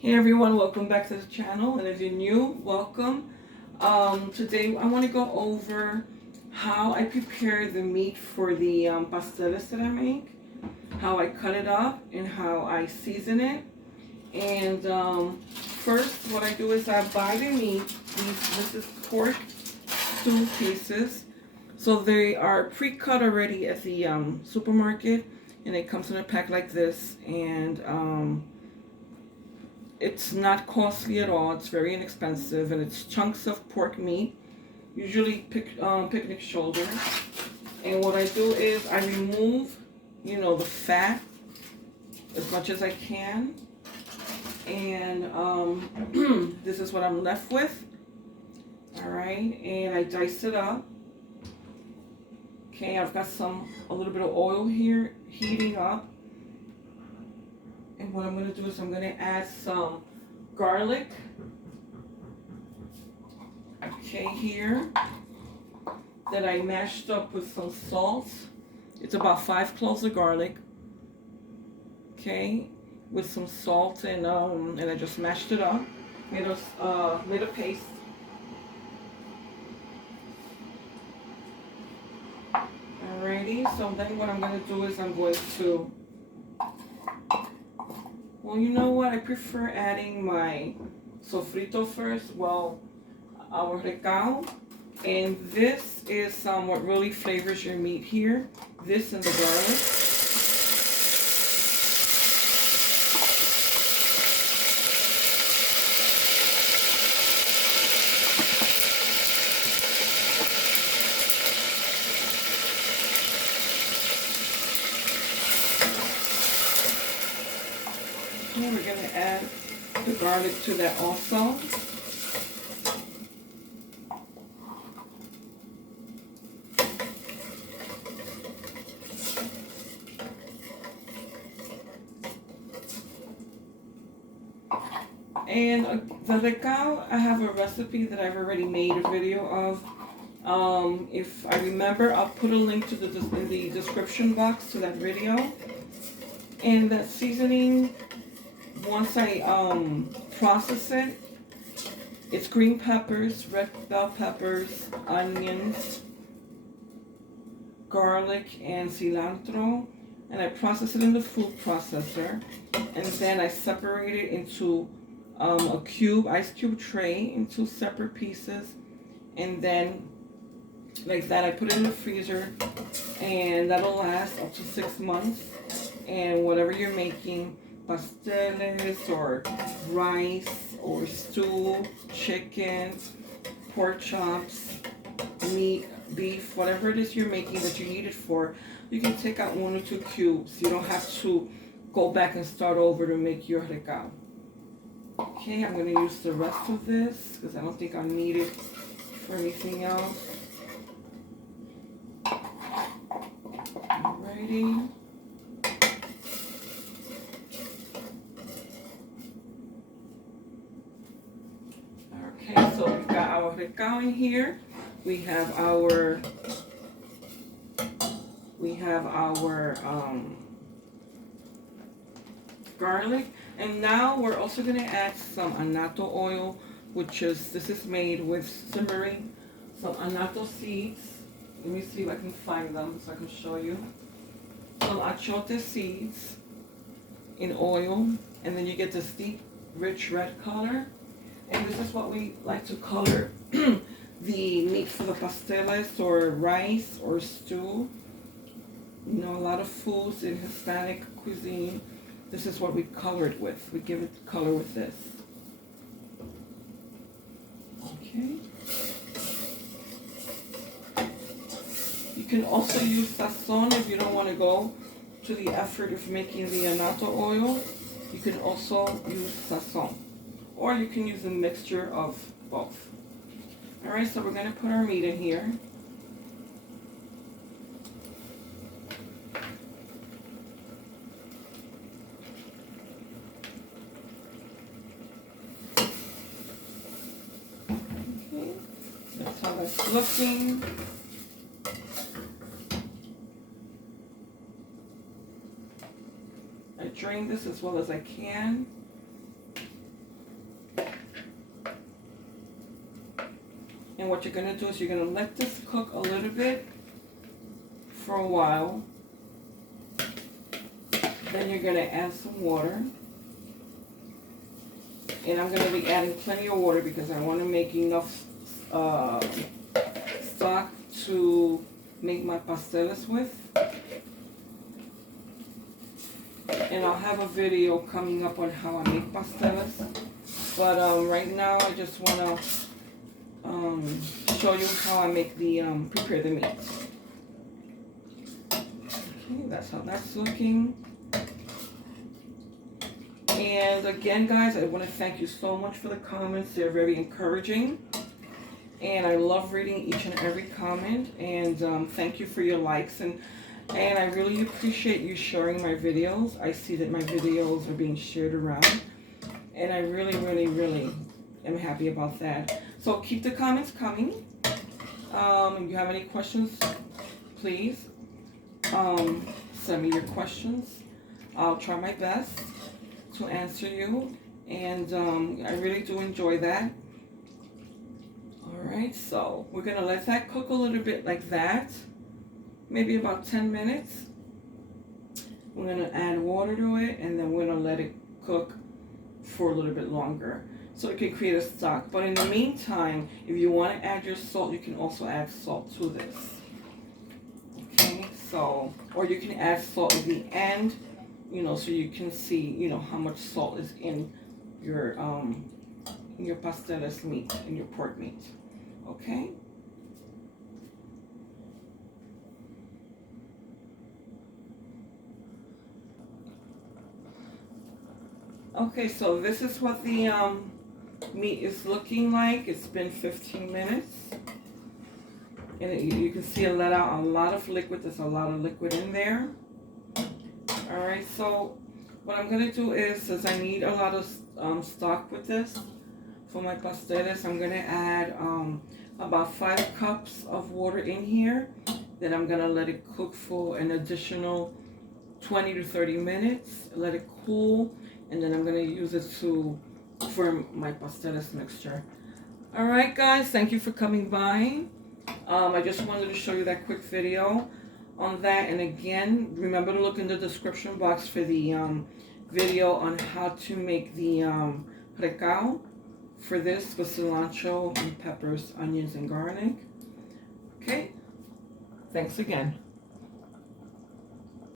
Hey everyone, welcome back to the channel, and if you're new, welcome. Today I want to go over how I prepare the meat for the pasteles that I make, how I cut it up, and how I season it. And first, what I do is I buy the meat. This is pork stew pieces. So they are pre-cut already at the supermarket, and it comes in a pack like this. And it's not costly at all. It's very inexpensive, and it's chunks of pork meat, usually picnic shoulder. And what I do is I remove, the fat as much as I can. And this is what I'm left with. All right, and I dice it up. Okay, I've got a little bit of oil here heating up. And what I'm going to do is I'm going to add some garlic. Okay, here. That I mashed up with some salt. It's about 5 cloves of garlic. Okay, with some salt and I just mashed it up. Made a paste. Alrighty, so then what I'm going to do is I'm going to, well, you know what? I prefer adding my sofrito first. Well, our recao. And this is what really flavors your meat here. This and the garlic. And we're going to add the garlic to that also. And the recao, I have a recipe that I've already made a video of. If I remember, I'll put a link to in the description box to that video. And that seasoning, once I process it, it's green peppers, red bell peppers, onions, garlic, and cilantro. And I process it in the food processor. And then I separate it into a ice cube tray in 2 separate pieces. And then, like that, I put it in the freezer. And that'll last up to 6 months. And whatever you're making, pasteles or rice or stew, chicken, pork chops, meat, beef, whatever it is you're making that you need it for, you can take out 1 or 2 cubes. You don't have to go back and start over to make your recao. Okay, I'm going to use the rest of this because I don't think I need it for anything else. Alrighty. Okay, so we've got our recao in here. We have our garlic, and now we're also going to add some annatto oil, this is made with simmering some annatto seeds. Let me see if I can find them so I can show you. Some achote seeds in oil, and then you get this deep, rich red color. And this is what we like to color the meat for the pasteles or rice or stew. A lot of foods in Hispanic cuisine, this is what we color it with. We give it color with this. Okay. You can also use sazon if you don't want to go to the effort of making the annatto oil. You can also use sazon. Or you can use a mixture of both. Alright, so we're going to put our meat in here. Okay, that's how that's looking. I drain this as well as I can. And what you're going to do is you're going to let this cook a little bit for a while. Then you're going to add some water. And I'm going to be adding plenty of water because I want to make enough stock to make my pasteles with. And I'll have a video coming up on how I make pasteles. But right now I just want to show you how I make the prepare the meat. Okay, that's how that's looking. And again, guys, I want to thank you so much for the comments. They're very encouraging. And I love reading each and every comment. And thank you for your likes. And I really appreciate you sharing my videos. I see that my videos are being shared around. And I really, really, really am happy about that. So keep the comments coming. If you have any questions, please send me your questions. I'll try my best to answer you. And I really do enjoy that. Alright, so we're going to let that cook a little bit like that. Maybe about 10 minutes. We're going to add water to it, and then we're going to let it cook for a little bit longer so it can create a stock. But in the meantime, if you want to add your salt, you can also add salt to this. Okay, so, or you can add salt at the end, you know, so you can see, you know, how much salt is in your pasteles meat, in your pork meat. Okay. Okay, so this is what the meat is looking like. It's been 15 minutes. And you can see it let out a lot of liquid. There's a lot of liquid in there. Alright, so what I'm going to do is, since I need a lot of stock with this for my pasteles, I'm going to add about 5 cups of water in here. Then I'm going to let it cook for an additional 20 to 30 minutes. Let it cool. And then I'm going to use it for my pasteles mixture. Alright guys, thank you for coming by. I just wanted to show you that quick video on that. And again, remember to look in the description box for the video on how to make the recao for this with cilantro and peppers, onions, and garlic. Okay, thanks again.